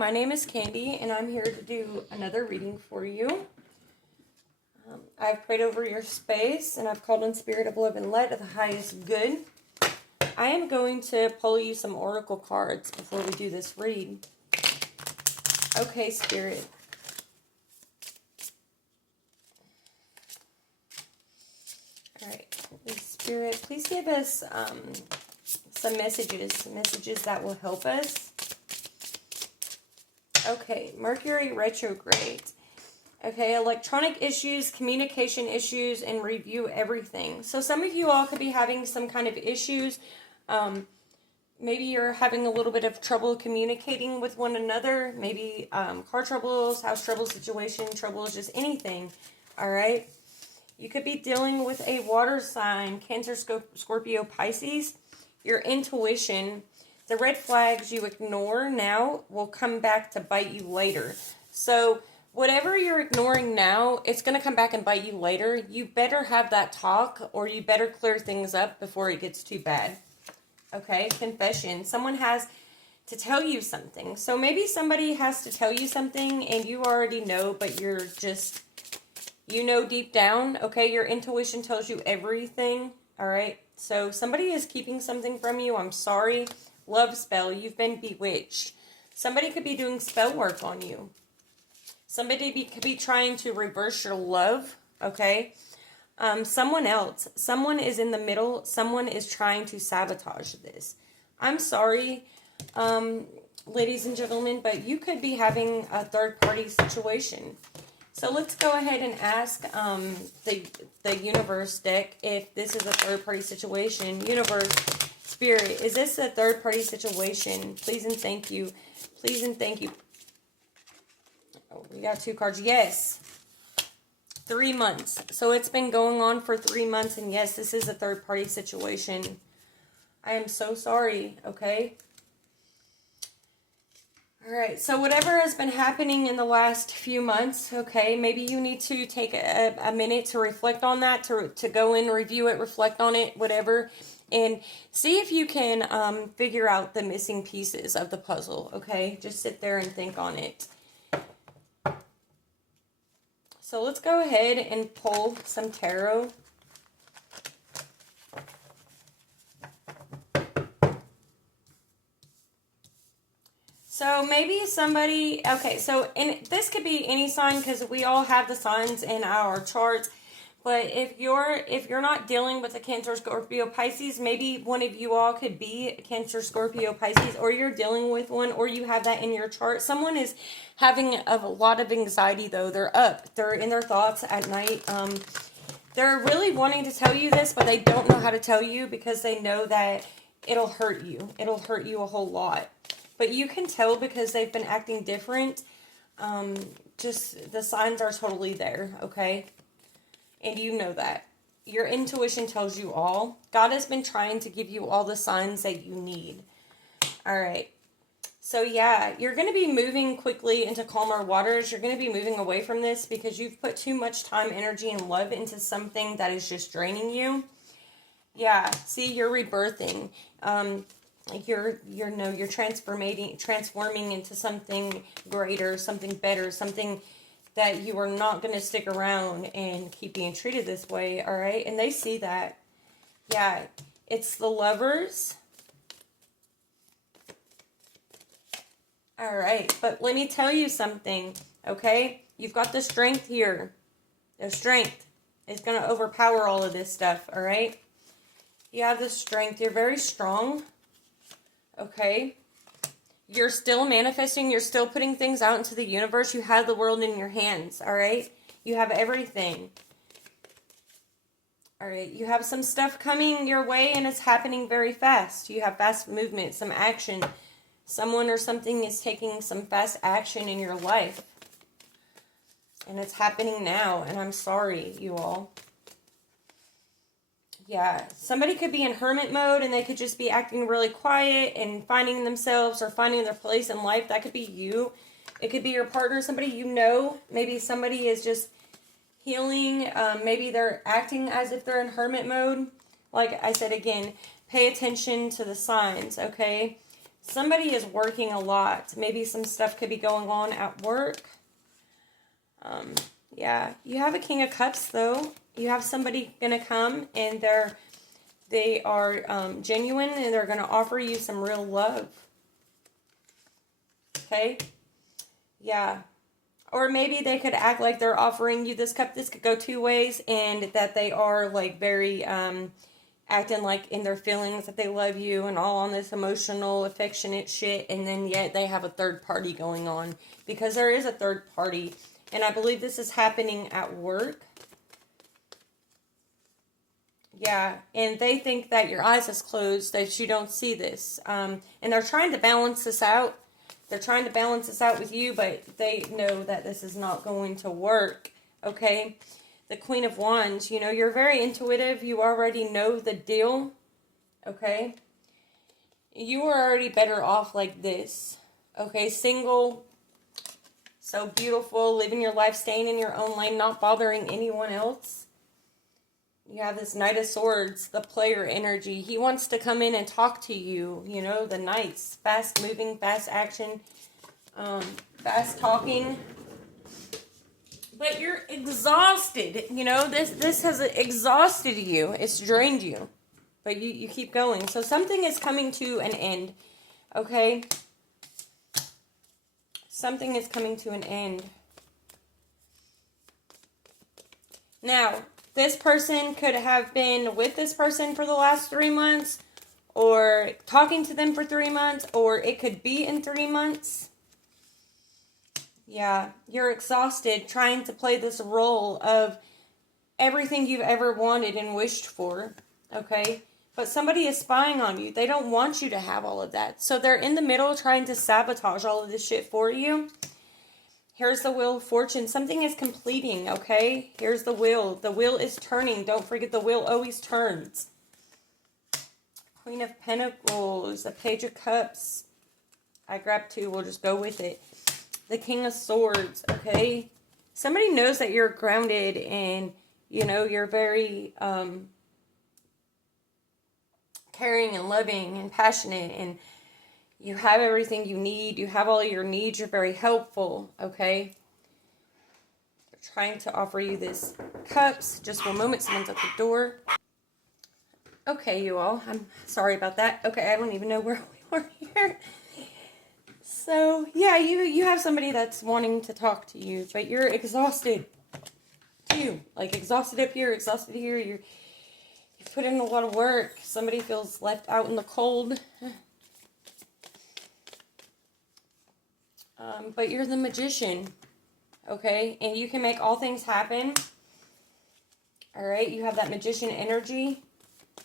my name is Candy, and I'm here to do another reading for you. I've prayed over your space, and I've called in spirit of love and light of the highest good. I am going to pull you some oracle cards before we do this read. Okay, spirit. All right, spirit, please give us some messages that will help us. Okay, Mercury retrograde. Okay, electronic issues, communication issues, and review everything. So some of you all could be having some kind of issues. Maybe you're having a little bit of trouble communicating with one another. Maybe car troubles, house trouble, situation troubles, just anything. All right. You could be dealing with a water sign, Cancer, Scorpio, Pisces. Your intuition, the red flags you ignore now will come back to bite you later. So whatever you're ignoring now, it's going to come back and bite you later. You better have that talk, or you better clear things up before it gets too bad. Okay, confession. Someone has to tell you something. So maybe somebody has to tell you something and you already know, but you're just, you know deep down, okay? Your intuition tells you everything, all right? So somebody is keeping something from you. I'm sorry. Love spell. You've been bewitched. Somebody could be doing spell work on you. Somebody could be trying to reverse your love, okay? Someone else. Someone is in the middle. Someone is trying to sabotage this. I'm sorry, ladies and gentlemen, but you could be having a third-party situation. So let's go ahead and ask the universe deck if this is a third-party situation. Universe, spirit, is this a third-party situation? Please and thank you. Please and thank you. Oh, we got two cards. Yes. 3 months. So it's been going on for 3 months, and yes, this is a third-party situation. I am so sorry, okay? All right, so whatever has been happening in the last few months, okay, maybe you need to take a minute to reflect on that, to go in, review it, reflect on it, whatever, and see if you can figure out the missing pieces of the puzzle, okay? Just sit there and think on it. So let's go ahead and pull some tarot. So maybe somebody, okay, so this could be any sign because we all have the signs in our charts. But if you're not dealing with a Cancer, Scorpio, Pisces, maybe one of you all could be Cancer, Scorpio, Pisces, or you're dealing with one, or you have that in your chart. Someone is having a lot of anxiety, though. They're up. They're in their thoughts at night. They're really wanting to tell you this, but they don't know how to tell you because they know that it'll hurt you. It'll hurt you a whole lot. But you can tell because they've been acting different. Just the signs are totally there, okay? And you know that. Your intuition tells you all. God has been trying to give you all the signs that you need. All right. So yeah, you're going to be moving quickly into calmer waters. You're going to be moving away from this because you've put too much time, energy, and love into something that is just draining you. Yeah. See, you're rebirthing. You're transforming into something greater, something better, something that you are not going to stick around and keep being treated this way, all right? And they see that. Yeah, it's the Lovers. All right, but let me tell you something, okay? You've got the strength here. The strength is going to overpower all of this stuff, all right? You have the strength. You're very strong, okay? You're still manifesting. You're still putting things out into the universe. You have the world in your hands, all right? You have everything. All right, you have some stuff coming your way, and it's happening very fast. You have fast movement, some action. Someone or something is taking some fast action in your life. And it's happening now, and I'm sorry, you all. Yeah, somebody could be in hermit mode and they could just be acting really quiet and finding themselves or finding their place in life. That could be you. It could be your partner, somebody you know. Maybe somebody is just healing. Maybe they're acting as if they're in hermit mode. Like I said again, pay attention to the signs, okay? Somebody is working a lot. Maybe some stuff could be going on at work. Yeah, you have a King of Cups, though. You have somebody going to come, and they are genuine, and they're going to offer you some real love. Okay? Yeah. Or maybe they could act like they're offering you this cup. This could go two ways, and that they are, like, very, acting like in their feelings that they love you and all on this emotional, affectionate shit, and then yet they have a third party going on. Because there is a third party. And I believe this is happening at work. Yeah, and they think that your eyes is closed, that you don't see this. And they're trying to balance this out. They're trying to balance this out with you, but they know that this is not going to work, okay? The Queen of Wands, you know, you're very intuitive. You already know the deal, okay? You are already better off like this, okay? Single, so beautiful, living your life, staying in your own lane, not bothering anyone else. You have this Knight of Swords, the player energy. He wants to come in and talk to you. You know, the Knights. Fast moving, fast action, fast talking. But you're exhausted. You know, this has exhausted you. It's drained you. But you keep going. So something is coming to an end. Okay? Something is coming to an end. Now, this person could have been with this person for the last 3 months, or talking to them for 3 months, or it could be in 3 months. Yeah, you're exhausted trying to play this role of everything you've ever wanted and wished for, okay? But somebody is spying on you. They don't want you to have all of that. So they're in the middle trying to sabotage all of this shit for you. Here's the Wheel of Fortune. Something is completing, okay? Here's the wheel. The wheel is turning. Don't forget the wheel always turns. Queen of Pentacles. The Page of Cups. I grabbed two. We'll just go with it. The King of Swords, okay? Somebody knows that you're grounded and, you know, you're very caring and loving and passionate, and you have everything you need. You have all your needs. You're very helpful, okay? They're trying to offer you this cups. Just one moment. Someone's at the door. Okay, you all. I'm sorry about that. Okay, I don't even know where we were here. So, yeah, you have somebody that's wanting to talk to you, but you're exhausted, too. Like, exhausted up here, exhausted here. You've put in a lot of work. Somebody feels left out in the cold. But you're the Magician, okay? And you can make all things happen. All right? You have that Magician energy.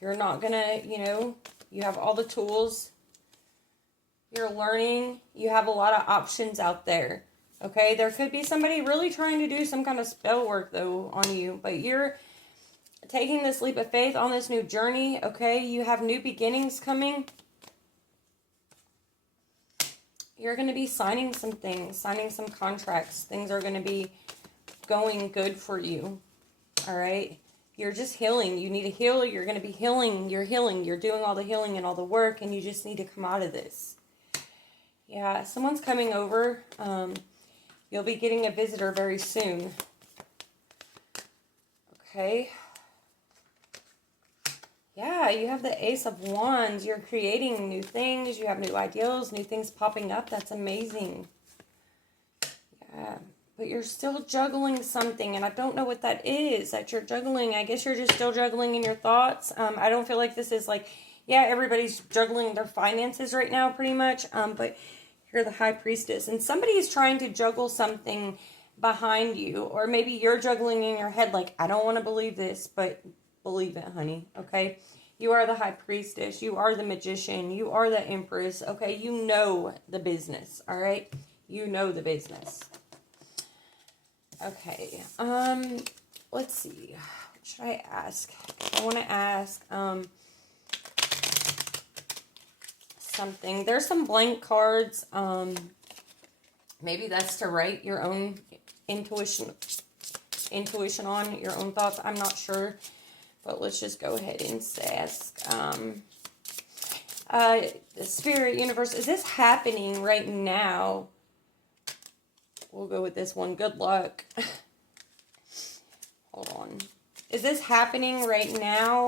You're not gonna, you know, you have all the tools. You're learning. You have a lot of options out there, okay? There could be somebody really trying to do some kind of spell work, though, on you. But you're taking this leap of faith on this new journey, okay? You have new beginnings coming. You're going to be signing some things, signing some contracts. Things are going to be going good for you, all right? You're just healing. You need to heal. You're going to be healing. You're healing. You're doing all the healing and all the work, and you just need to come out of this. Yeah, someone's coming over. You'll be getting a visitor very soon. Okay. Yeah, you have the Ace of Wands. You're creating new things. You have new ideals, new things popping up. That's amazing. Yeah, but you're still juggling something, and I don't know what that is that you're juggling. I guess you're just still juggling in your thoughts. I don't feel like this is like, yeah, everybody's juggling their finances right now pretty much, but you're the High Priestess, and somebody is trying to juggle something behind you, or maybe you're juggling in your head like, I don't want to believe this, but believe it, honey, okay? You are the High Priestess. You are the Magician. You are the Empress, okay? You know the business, all right? You know the business. Okay, let's see. What should I ask? I want to ask, something. There's some blank cards. Maybe that's to write your own intuition on, your own thoughts. I'm not sure. But let's just go ahead and ask. The Spirit, universe, is this happening right now? We'll go with this one. Good luck. Hold on. Is this happening right now?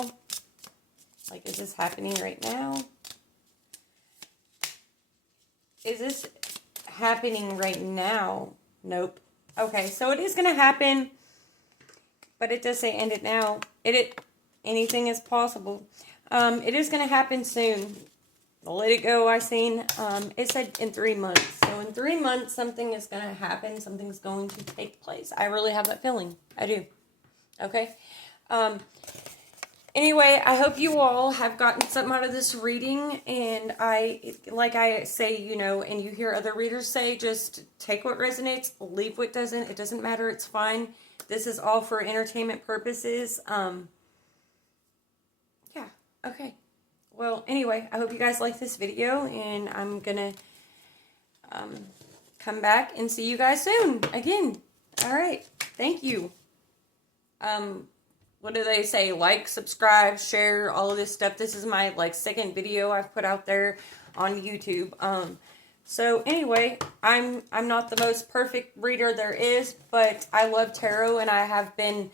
Like, is this happening right now? Is this happening right now? Nope. Okay, so it is going to happen, but it does say end it now. Anything is possible. It is going to happen soon. Let it go, I seen. It said in 3 months. So in 3 months, something is going to happen. Something's going to take place. I really have that feeling. I do. Okay? Anyway, I hope you all have gotten something out of this reading, and like I say, you know, and you hear other readers say, just take what resonates, leave what doesn't. It doesn't matter. It's fine. This is all for entertainment purposes. Yeah. Okay. Well, anyway, I hope you guys like this video, and I'm gonna come back and see you guys soon again. All right. Thank you. What do they say? Like, subscribe, share, all of this stuff. This is my, like, second video I've put out there on YouTube. So anyway, I'm not the most perfect reader there is, but I love tarot, and I have been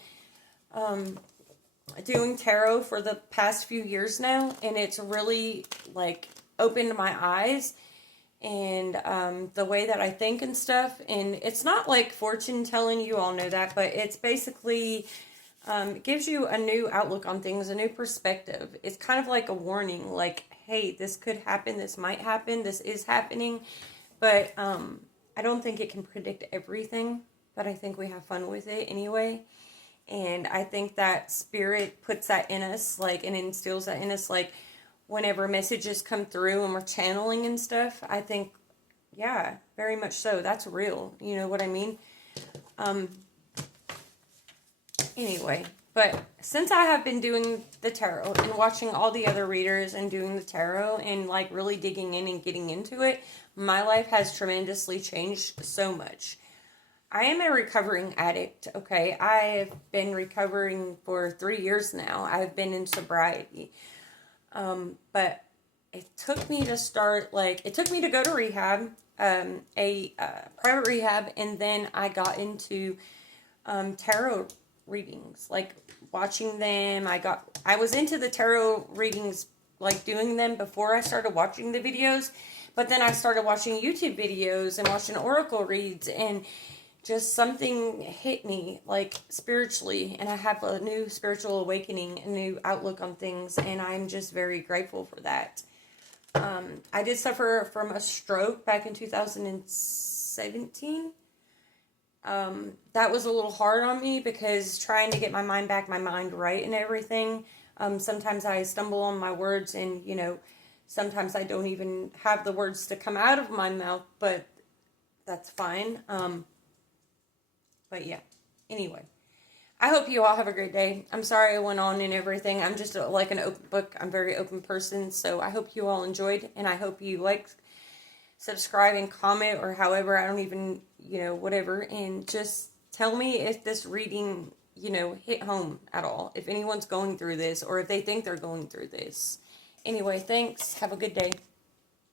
doing tarot for the past few years now, and it's really, like, opened my eyes and the way that I think and stuff. And it's not like fortune telling, you all know that, but it's basically it gives you a new outlook on things, a new perspective. It's kind of like a warning, like, hey, this could happen, this might happen, this is happening, but I don't think it can predict everything, but I think we have fun with it anyway. And I think that Spirit puts that in us, like, and instills that in us, like, whenever messages come through and we're channeling and stuff. I think, yeah, very much so. That's real. You know what I mean? Anyway, but since I have been doing the tarot and watching all the other readers and doing the tarot and, like, really digging in and getting into it, my life has tremendously changed so much. I am a recovering addict, okay? I have been recovering for 3 years now. I've been in sobriety. But it took me to start, like, it took me to go to rehab, a private rehab, and then I got into tarot readings, like, watching them. I was into the tarot readings, like, doing them before I started watching the videos, but then I started watching YouTube videos and watching oracle reads, and just something hit me, like, spiritually, and I have a new spiritual awakening, a new outlook on things, and I'm just very grateful for that. I did suffer from a stroke back in 2017. That was a little hard on me, because trying to get my mind back, my mind right and everything, sometimes I stumble on my words, and, you know, sometimes I don't even have the words to come out of my mouth, but that's fine. But yeah, anyway, I hope you all have a great day. I'm sorry I went on and everything. I'm just like an open book. I'm a very open person. So I hope you all enjoyed, and I hope you like, subscribe, and comment, or however, I don't even, you know, whatever. And just tell me if this reading, you know, hit home at all. If anyone's going through this, or if they think they're going through this. Anyway, thanks. Have a good day.